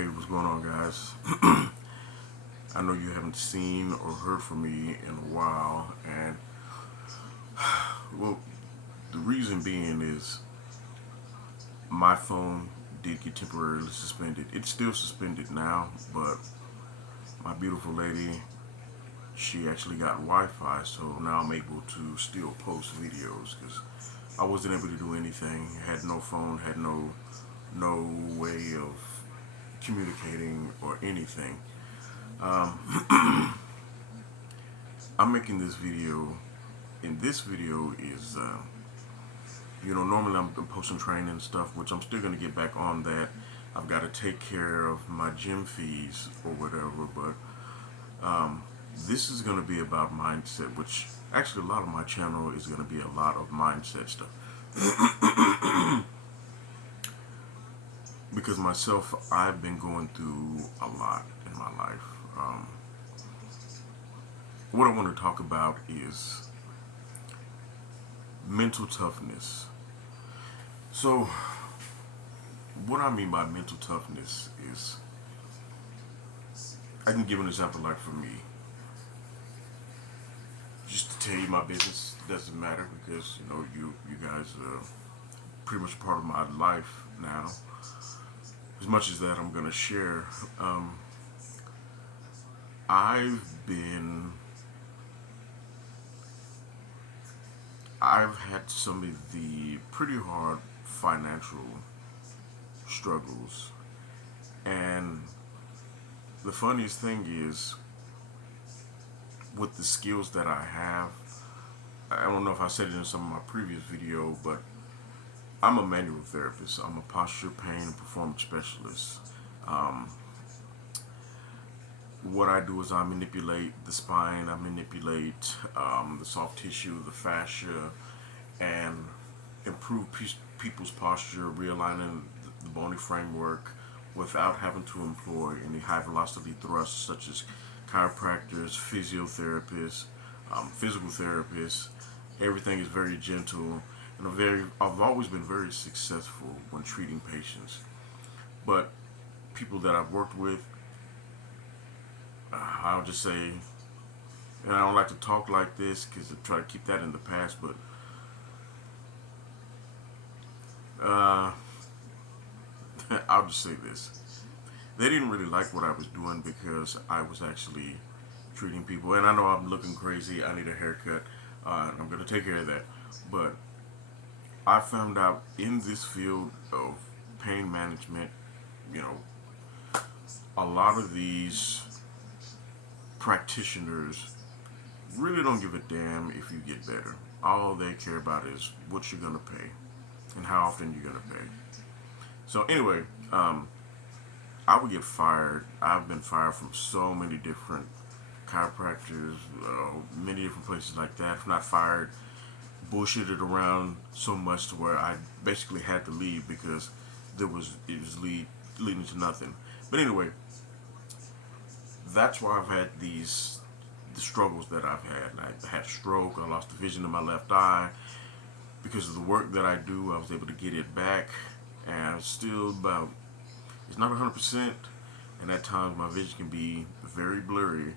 Hey, what's going on, guys? I know you haven't seen or heard from me in a while, and well, the reason being is my phone did get temporarily suspended. It's still suspended now, but my beautiful lady, she actually got Wi-Fi, so now I'm able to still post videos because I wasn't able to do anything. Had no phone, had no way of communicating or anything. I'm making this video, and this video is, normally I'm posting training and stuff, which I'm still going to get back on that. I've got to take care of my gym fees or whatever, but this is going to be about mindset, which actually a lot of my channel is going to be a lot of mindset stuff. Because myself, I've been going through a lot in my life. What I want to talk about is mental toughness. So, what I mean by mental toughness is, I can give an example like for me. Just to tell you my business doesn't matter because you guys are pretty much part of my life now. As much as that, I'm gonna share. I've been, I've had some of the pretty hard financial struggles, and the funniest thing is, with the skills that I have, I don't know if I said it in some of my previous video, but I'm a manual therapist. I'm a posture, pain, and performance specialist. Um, what I do is I manipulate the spine, I manipulate the soft tissue, the fascia, and improve people's posture, realigning the bony framework without having to employ any high velocity thrusts such as chiropractors, physiotherapists, physical therapists. Everything is very gentle, and I've always been very successful when treating patients. But people that I've worked with, I'll just say, and I don't like to talk like this because I try to keep that in the past, but uh, I'll just say this. They didn't really like what I was doing because I was actually treating people. And I know I'm looking crazy. I need a haircut. And I'm going to take care of that. But I found out in this field of pain management, you know, a lot of these practitioners really don't give a damn if you get better. All they care about is what you're going to pay and how often you're going to pay. So anyway, I would get fired. I've been fired from so many different chiropractors, many different places like that. If not fired, bullshitted around so much to where I basically had to leave because it was leading to nothing. But anyway, that's why I've had the struggles that I've had. I had a stroke. I lost the vision in my left eye because of the work that I do. I was able to get it back, and it's still about, it's not 100%, and at times my vision can be very blurry,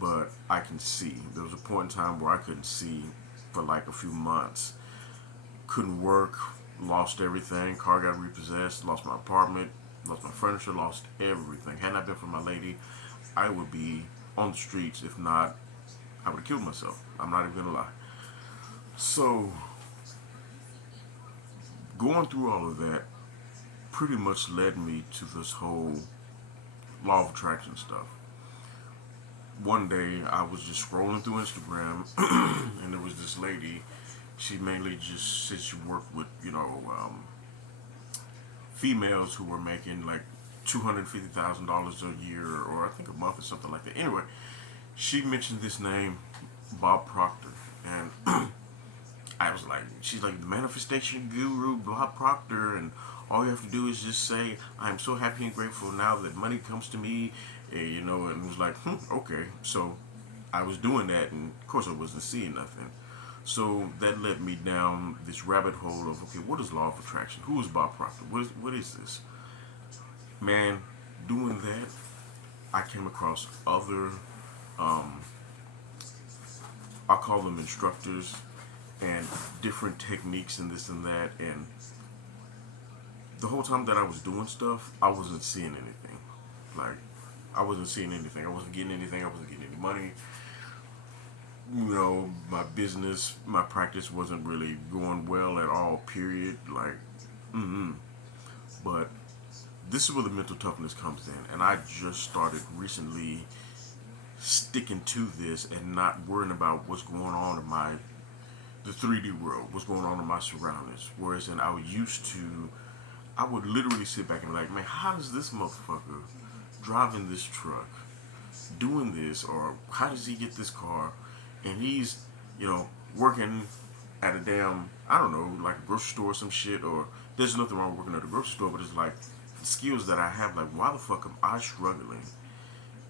but I can see. There was a point in time where I couldn't see for like a few months. Couldn't work, lost everything, car got repossessed, lost my apartment, lost my furniture, lost everything. Had not been for my lady, I would be on the streets. If not, I would have killed myself. I'm not even gonna lie. So, going through all of that pretty much led me to this whole law of attraction stuff. One day I was just scrolling through Instagram and there was this lady. She mainly just said she worked with, females who were making like $250,000 a year or I think a month or something like that. Anyway, she mentioned this name, Bob Proctor, and I was like, she's like the manifestation guru, Bob Proctor, and all you have to do is just say, I'm so happy and grateful now that money comes to me, and it was like, okay. So I was doing that, and of course I wasn't seeing nothing. So that led me down this rabbit hole of, okay, what is law of attraction? Who is Bob Proctor? What is this? Man, doing that, I came across other, um, I call them instructors, and different techniques and this and that. And the whole time that I was doing stuff, I wasn't seeing anything. Like, I wasn't seeing anything. I wasn't getting anything. I wasn't getting any money. My business, my practice wasn't really going well at all, period. Like, mm-hmm. But this is where the mental toughness comes in. And I just started recently sticking to this and not worrying about what's going on in the 3D world, what's going on in my surroundings. Whereas I would literally sit back and be like, man, how does this motherfucker driving this truck, doing this, or how does he get this car, and he's, working at a damn, I don't know, like a grocery store or some shit, or there's nothing wrong with working at a grocery store, but it's like the skills that I have, like, why the fuck am I struggling?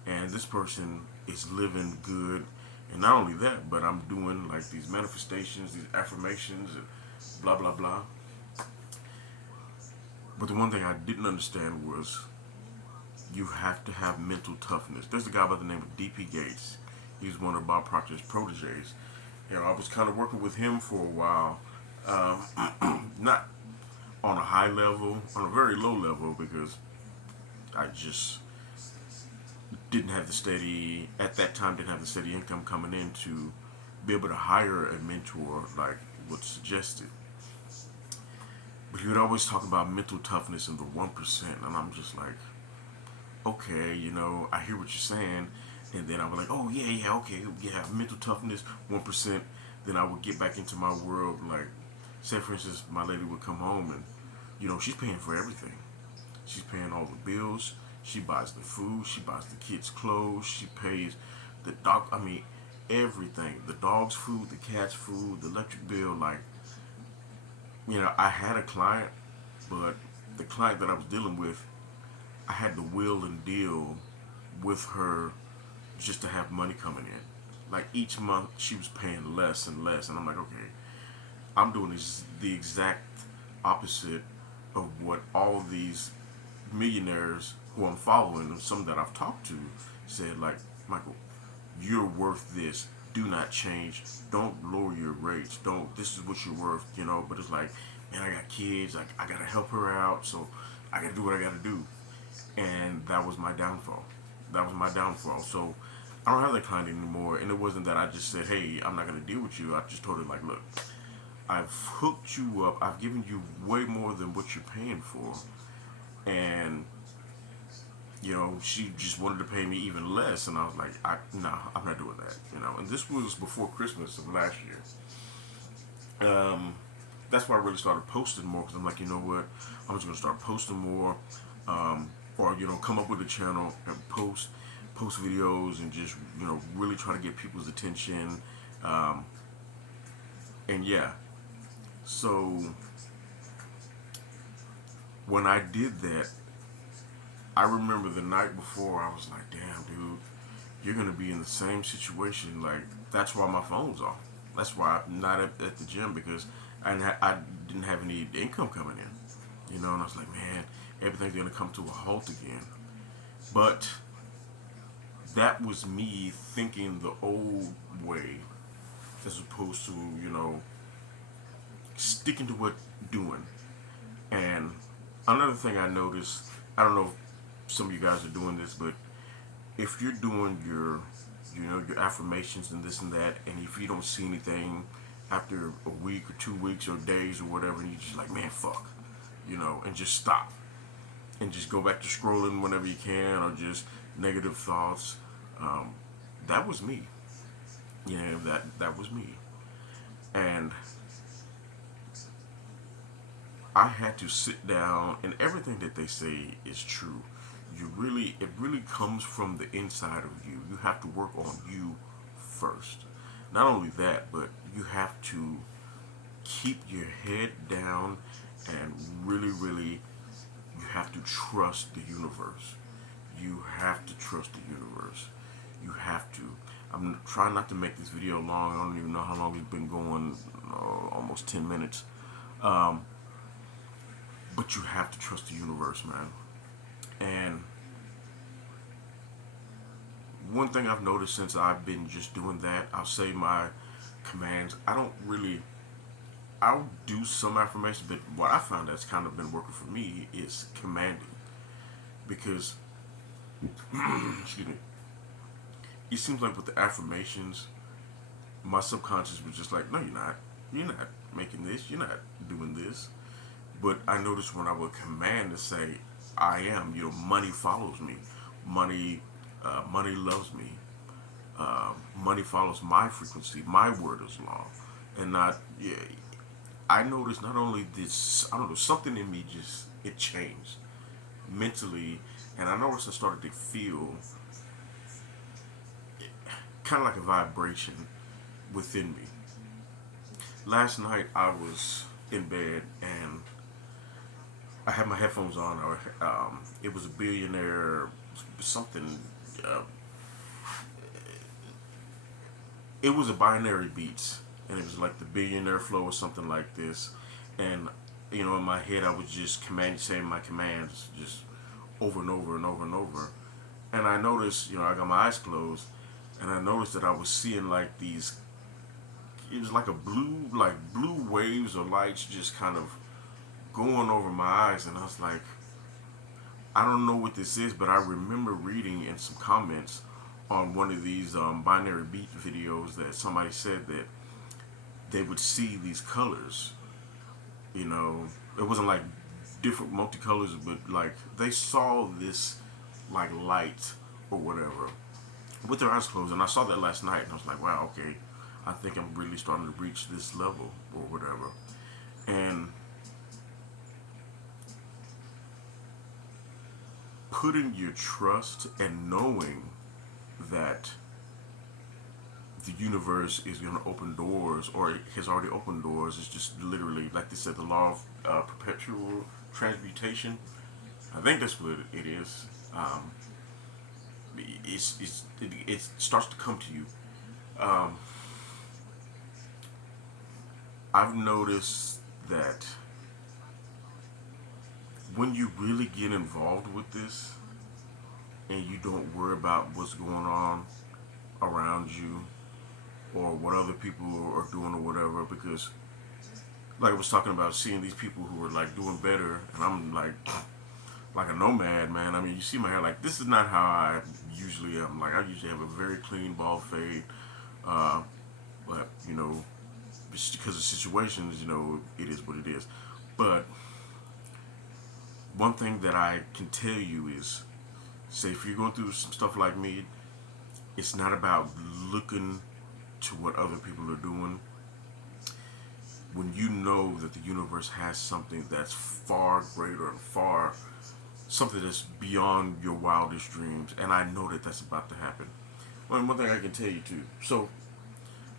And this person is living good, and not only that, but I'm doing like these manifestations, these affirmations, and blah blah blah. But the one thing I didn't understand was you have to have mental toughness. There's a guy by the name of D.P. Gates. He's one of Bob Proctor's proteges. I was kind of working with him for a while, not on a high level, on a very low level, because I just didn't have the steady, at that time, didn't have the steady income coming in to be able to hire a mentor like what's suggested. But he would always talk about mental toughness and the 1%, and I'm just like, okay, I hear what you're saying. And then I was like, oh, yeah, okay, yeah, mental toughness, 1%. Then I would get back into my world. Like, say, for instance, my lady would come home and, she's paying for everything. She's paying all the bills. She buys the food. She buys the kids' clothes. She pays the dog, everything. The dog's food, the cat's food, the electric bill. Like, I had a client, but the client that I was dealing with, I had to will and deal with her just to have money coming in. Like, each month she was paying less and less, and I'm like, okay, I'm doing the exact opposite of what all these millionaires who I'm following and some that I've talked to said. Like, Michael, you're worth this. Do not change. Don't lower your rates. Don't. This is what you're worth. But it's like, man, I got kids. I gotta help her out, so I gotta do what I gotta do. And that was my downfall. So I don't have that client anymore. And it wasn't that I just said, hey, I'm not gonna deal with you. I just told her, like, look, I've hooked you up. I've given you way more than what you're paying for. And she just wanted to pay me even less, and I was like, nah, I'm not doing that. And this was before Christmas of last year. That's why I really started posting more, because I'm like, you know what, I'm just gonna start posting more, or come up with a channel and post videos, and just really try to get people's attention, and yeah. So when I did that, I remember the night before, I was like, damn, dude, you're going to be in the same situation. Like, that's why my phone's off. That's why I'm not at the gym, because I didn't have any income coming in. And I was like, man, everything's going to come to a halt again. But that was me thinking the old way, as opposed to, sticking to what doing. And another thing I noticed, I don't know if some of you guys are doing this, but if you're doing your affirmations and this and that, and if you don't see anything after a week or 2 weeks or days or whatever, and you're just like, man, fuck, and just stop and just go back to scrolling whenever you can, or just negative thoughts. That was me. That was me. And I had to sit down, and everything that they say is true. It really comes from the inside of you. You have to work on you first. Not only that, but you have to keep your head down, and really, really, you have to trust the universe. You have to trust the universe. You have to. I'm trying not to make this video long. I don't even know how long it's been going. Almost 10 minutes. But you have to trust the universe, man. And one thing I've noticed since I've been just doing that, I'll say my commands. I don't really. I'll do some affirmations, but what I found that's kind of been working for me is commanding, because excuse me, it seems like with the affirmations, my subconscious was just like, no, you're not. You're not making this. You're not doing this. But I noticed when I would command to say, I am, money follows me. Money, money loves me. Money follows my frequency. My word is law. And not, yeah, I noticed not only this, I don't know, something in me just, it changed mentally. And I noticed I started to feel kind of like a vibration within me. Last night I was in bed and I had my headphones on. Or it was a billionaire something. Uh, it was a binary beats, and it was like the billionaire flow or something like this. And in my head, I was just saying my commands just over and over and over and over. And I noticed, I got my eyes closed, and I noticed that I was seeing like these. It was like blue waves or lights just kind of going over my eyes, and I was like, I don't know what this is, but I remember reading in some comments on one of these binary beat videos that somebody said that they would see these colors. It wasn't like different multicolors, but like they saw this like light or whatever with their eyes closed, and I saw that last night, and I was like, wow, okay, I think I'm really starting to reach this level or whatever. And putting your trust and knowing that the universe is going to open doors, or it has already opened doors. It's just literally, like they said, the law of perpetual transmutation. I think that's what it is. It starts to come to you. Um, I've noticed that when you really get involved with this and you don't worry about what's going on around you or what other people are doing or whatever, because like I was talking about, seeing these people who are like doing better, and I'm like a nomad, man. I mean, you see my hair, like this is not how I usually am. Like I usually have a very clean bald fade, uh, but just because of situations, it is what it is. But one thing that I can tell you is, say if you're going through some stuff like me, it's not about looking to what other people are doing. When you know that the universe has something that's far greater and far something that's beyond your wildest dreams, and I know that that's about to happen. Well, one thing I can tell you too. So,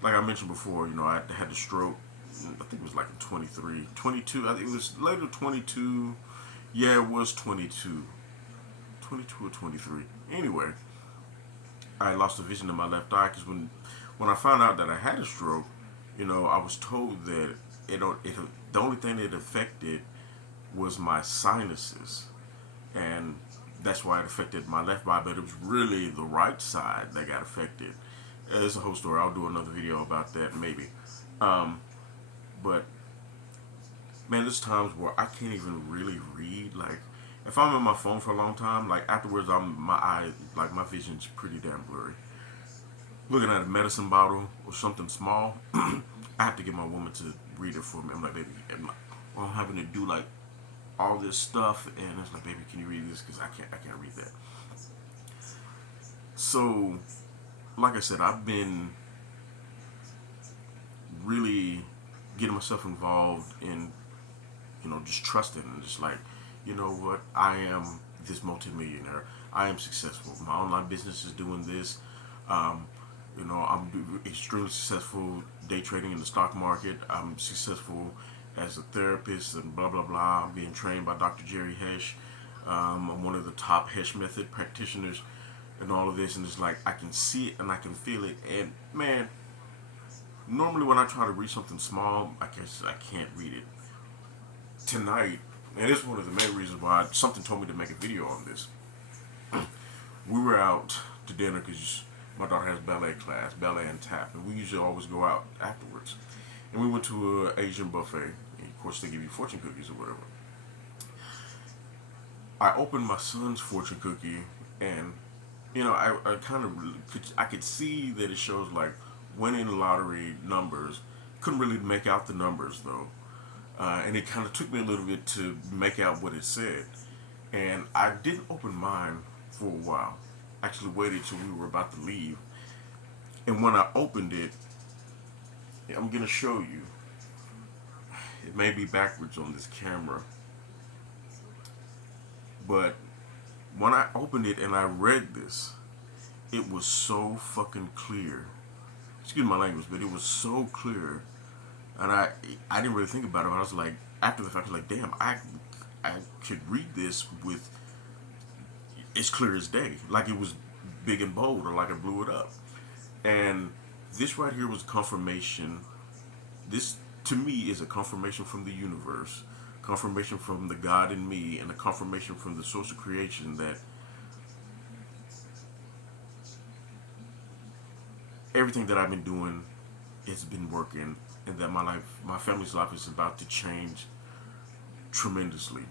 like I mentioned before, I had the stroke. I think it was like in 23, 22. I think it was later 22. Yeah, it was 22. 22 or 23. Anyway, I lost the vision in my left eye because when I found out that I had a stroke, I was told that the only thing it affected was my sinuses, and that's why it affected my left eye. But it was really the right side that got affected. It's a whole story. I'll do another video about that maybe. But man, there's times where I can't even really read. Like if I'm on my phone for a long time, like afterwards, my eye, like my vision's pretty damn blurry. Looking at a medicine bottle or something small, I have to get my woman to read it for me. I'm like, baby, I'm having to do like all this stuff, and it's like, baby, can you read this? Because I can't read that. So, like I said, I've been really getting myself involved in, just trusting and just like, you know what, I am this multimillionaire. I am successful. My online business is doing this. Um, I'm extremely successful day trading in the stock market. I'm successful as a therapist and blah, blah, blah. I'm being trained by Dr. Jerry Hesh. I'm one of the top Hesh method practitioners and all of this. And it's like, I can see it and I can feel it. And man, normally when I try to read something small, I guess I can't read it. Tonight, and it's one of the main reasons why something told me to make a video on this. We were out to dinner because my daughter has ballet class, ballet and tap, and we usually always go out afterwards. And we went to an Asian buffet. And of course, they give you fortune cookies or whatever. I opened my son's fortune cookie, and I kind of I could see that it shows like winning lottery numbers. Couldn't really make out the numbers though, and it kind of took me a little bit to make out what it said. And I didn't open mine for a while. Actually, waited till we were about to leave, and when I opened it, I'm gonna show you. It may be backwards on this camera, but when I opened it and I read this, it was so fucking clear. Excuse my language, but it was so clear, and I didn't really think about it. I was like, after the fact, I was like, damn, I could read this with it's clear as day, like it was big and bold, or like I blew it up. And this right here was confirmation. This to me is a confirmation from the universe, confirmation from the God in me, and a confirmation from the source of creation that everything that I've been doing has been working, and that my family's life is about to change tremendously.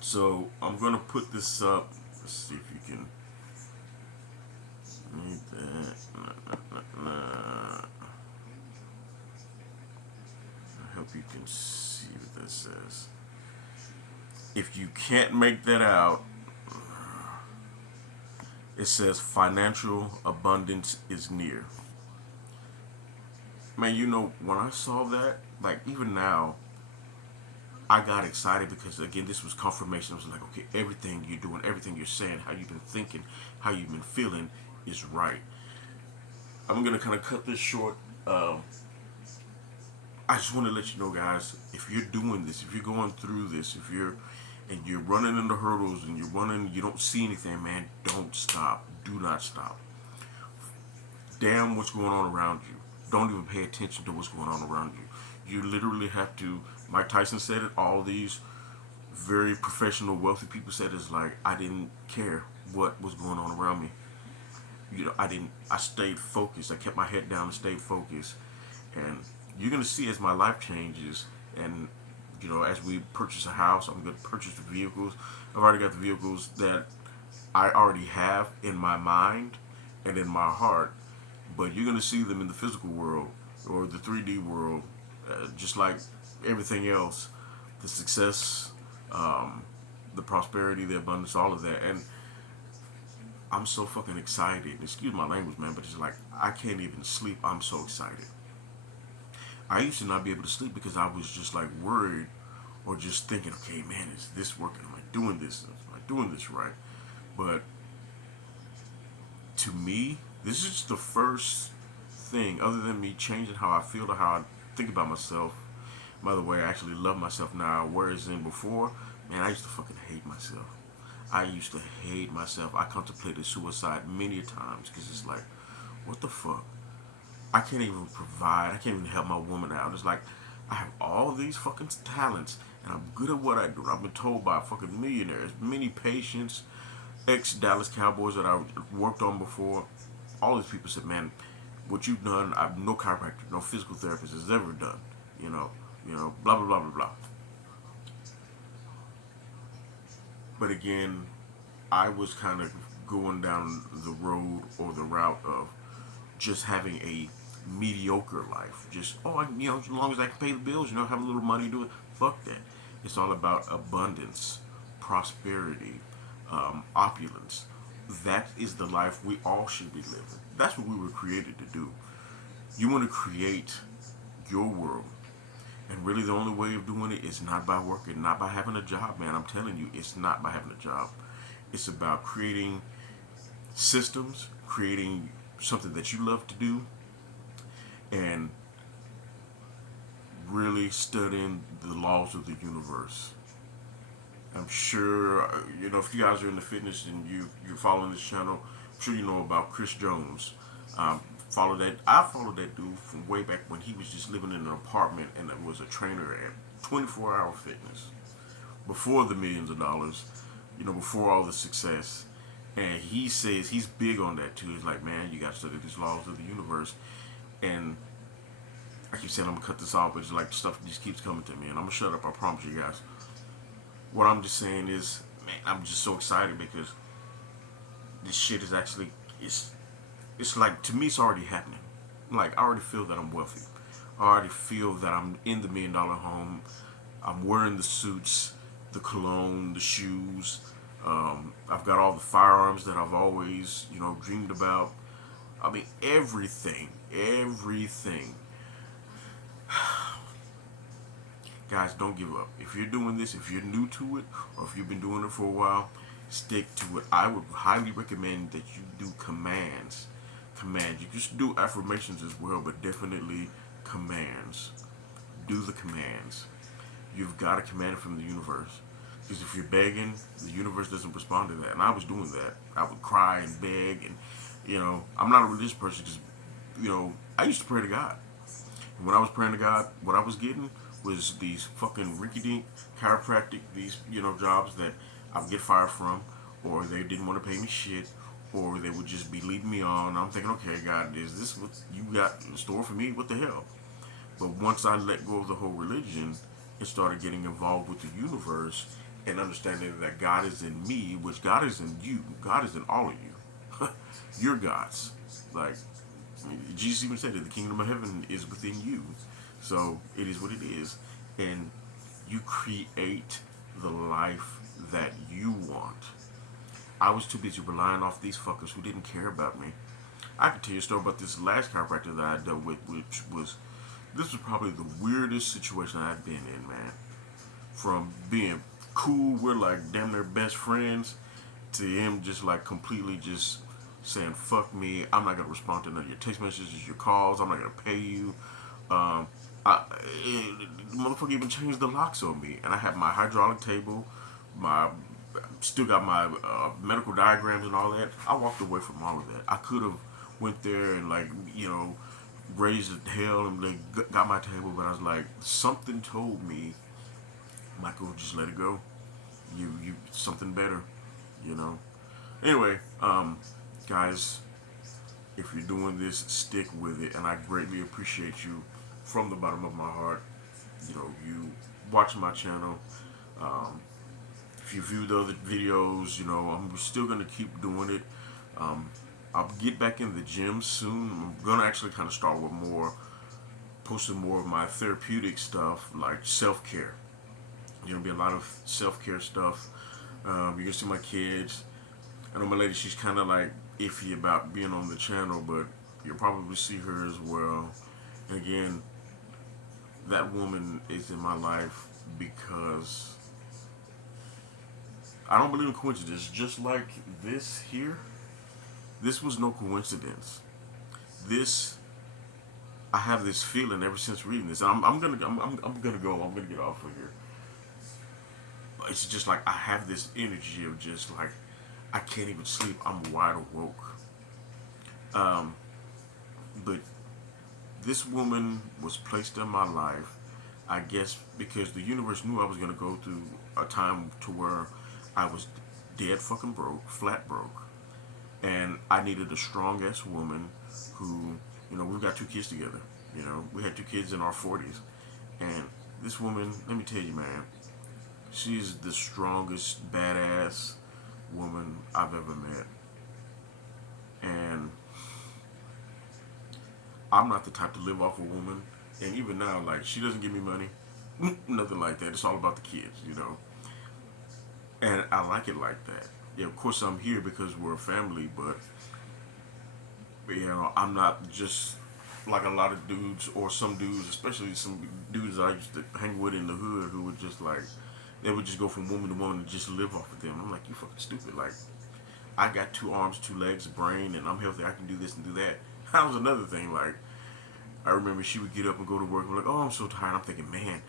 So I'm gonna put this up. Let's see if you can make that. I hope you can see what that says. If you can't make that out, it says financial abundance is near. Man, when I saw that, like even now, I got excited because again, this was confirmation. I was like, okay, everything you're doing, everything you're saying, how you've been thinking, how you've been feeling is right. I'm gonna kind of cut this short. I just want to let you know, guys, if you're doing this, if you're going through this, if you're and you're running into hurdles and you're running, you don't see anything, man, don't stop. Do not stop. Damn what's going on around you. Don't even pay attention to what's going on around you. You literally have to, Mike Tyson said it, all these very professional, wealthy people said it's like, I didn't care what was going on around me. I stayed focused. I kept my head down and stayed focused. And you're going to see as my life changes and as we purchase a house, I'm going to purchase the vehicles. I've already got the vehicles that I already have in my mind and in my heart, but you're going to see them in the physical world or the 3D world, just like everything else, the success, the prosperity, the abundance, all of that. And I'm so fucking excited. Excuse my language, man, but it's like I can't even sleep. I'm so excited. I used to not be able to sleep because I was just like worried or just thinking, okay, man, is this working? Am I doing this? Am I doing this right? But to me, this is the first thing, other than me changing how I feel or how I think about myself. By the way, I actually love myself now, whereas in before, man, I used to fucking hate myself. I used to hate myself. I contemplated suicide many times because it's like, what the fuck? I can't even provide. I can't even help my woman out. It's like I have all these fucking talents and I'm good at what I do. I've been told by fucking millionaires, many patients, ex-Dallas Cowboys that I worked on before. All these people said, man, what you've done, I've no chiropractor, no physical therapist has ever done. Blah, blah, blah, blah, blah. But again, I was kind of going down the road or the route of just having a mediocre life. Just, as long as I can pay the bills, have a little money to do it. Fuck that. It's all about abundance, prosperity, opulence. That is the life we all should be living. That's what we were created to do. You want to create your world. And really the only way of doing it is not by working, not by having a job, man. I'm telling you, it's not by having a job. It's about creating systems, creating something that you love to do, and really studying the laws of the universe. I'm sure, if you guys are in the fitness and you're following this channel, I'm sure you know about Chris Jones. I followed that dude from way back when he was just living in an apartment and was a trainer at 24 Hour Fitness. Before the millions of dollars, before all the success. And he says he's big on that too. He's like, man, you got to study these laws of the universe. And I keep saying I'm gonna cut this off, but it's like stuff just keeps coming to me, and I'm gonna shut up. I promise you guys. What I'm just saying is, man, I'm just so excited because this shit is actually it's like to me it's already happening. Like I already feel that I'm wealthy. I already feel that I'm in the $1 million home. I'm wearing the suits, the cologne, the shoes. I've got all the firearms that I've always, dreamed about. I mean, everything, everything. Guys, don't give up. If you're doing this, if you're new to it, or if you've been doing it for a while, stick to it. I would highly recommend that you do commands. Commands. You can do affirmations as well, but definitely commands. Do the commands. You've got to command it from the universe. Because if you're begging, the universe doesn't respond to that. And I was doing that. I would cry and beg, and I'm not a religious person. Just I used to pray to God. And when I was praying to God, what I was getting was these fucking rinky-dink chiropractic, these jobs that I would get fired from, or they didn't want to pay me shit, or they would just be leading me on. I'm thinking, okay, God, is this what you got in store for me? What the hell? But once I let go of the whole religion and started getting involved with the universe and understanding that God is in me, which God is in you, God is in all of you. You're God's. Like, Jesus even said that the kingdom of heaven is within you. So it is what it is. And you create the life that you want. I was too busy relying off these fuckers who didn't care about me. I can tell you a story about this last chiropractor that I dealt with, which was, this was probably the weirdest situation I'd been in, man. From being cool, we're like damn near best friends, to him just like completely just saying, fuck me, I'm not going to respond to none of your text messages, your calls, I'm not going to pay you. The motherfucker even changed the locks on me. And I had my hydraulic table, my still got my medical diagrams and all that. I walked away from all of that. I could have went there and raised hell and got my table, but I was like, something told me, Michael, just let it go. You something better, Anyway, guys, if you're doing this, stick with it, and I greatly appreciate you from the bottom of my heart. You watching my channel. If you view the other videos, I'm still gonna keep doing it. I'll get back in the gym soon. I'm gonna actually kind of start with posting more of my therapeutic stuff, like self-care. Be a lot of self-care stuff. You can see my kids. I know my lady, she's kind of like iffy about being on the channel, but you'll probably see her as well. And again, that woman is in my life because I don't believe in coincidence. Just like this here, this was no coincidence. This, I have this feeling ever since reading this. I'm gonna go. I'm gonna get off of here. It's just like I have this energy of just like I can't even sleep. I'm wide awake. But this woman was placed in my life, I guess, because the universe knew I was gonna go through a time to where I was dead fucking broke, flat broke, and I needed a strong ass woman who, we've got 2 kids together. We had 2 kids in our 40s, and this woman, let me tell you, man, she's the strongest badass woman I've ever met. And I'm not the type to live off a woman. And even now, like, she doesn't give me money. Nothing like that. It's all about the kids, And I like it like that. Yeah, of course I'm here because we're a family, but I'm not just like a lot of dudes, or some dudes, especially some dudes I used to hang with in the hood, who would just like, they would just go from woman to woman and just live off of them. I'm like, you fucking stupid. Like, I got 2 arms, 2 legs, a brain, and I'm healthy. I can do this and do that. That was another thing. Like, I remember she would get up and go to work and be like, oh, I'm so tired. I'm thinking, man,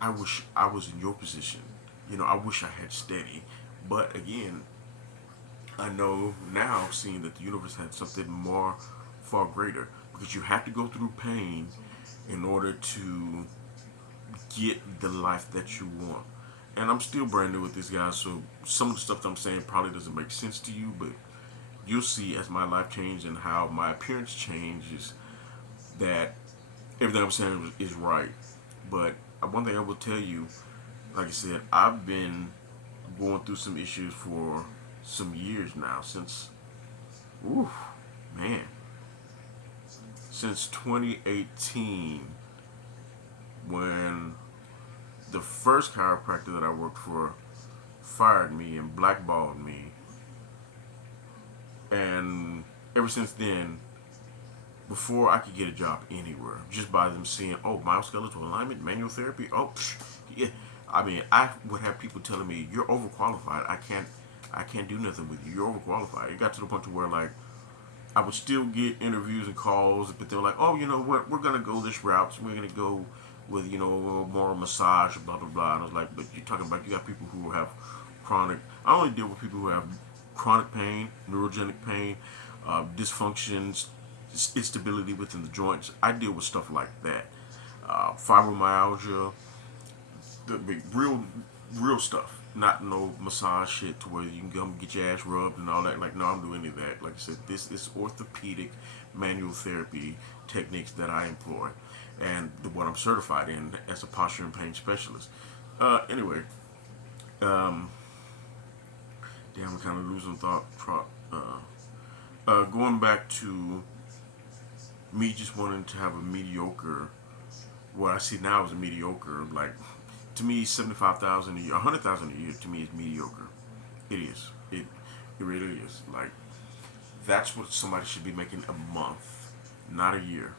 I wish I was in your position. I wish I had steady. But again, I know now, seeing that the universe had something more, far greater, because you have to go through pain in order to get the life that you want. and I'm still brand new with this guy, so some of the stuff that I'm saying probably doesn't make sense to you, but you'll see as my life changed and how my appearance changes that everything I'm saying is right. But one thing I will tell you, like I said, I've been going through some issues for some years now since, ooh, man, since 2018 when the first chiropractor that I worked for fired me and blackballed me, and ever since then, before I could get a job anywhere, just by them seeing, oh, musculoskeletal alignment, manual therapy, oh, psh, yeah. I mean, I would have people telling me, you're overqualified. I can't do nothing with you. You're overqualified. It got to the point to where like I would still get interviews and calls, but they were like, oh, you know what, we're gonna go this route. So we're gonna go with more massage, blah blah blah. And I was like, but you're talking about you got people who have chronic. I only deal with people who have chronic pain, neurogenic pain, dysfunctions, instability within the joints. I deal with stuff like that, fibromyalgia, the big, real stuff. Not no massage shit to where you can come get your ass rubbed and all that. Like, no, I'm doing any of that. Like I said, this is orthopedic manual therapy techniques that I employ, and what I'm certified in as a posture and pain specialist. Anyway, um, damn, I'm kind of losing thought. Going back to me just wanting to have a mediocre, what I see now is a mediocre, like, to me, 75,000 a year, 100,000 a year to me is mediocre. It is. It really is. Like, that's what somebody should be making a month, not a year.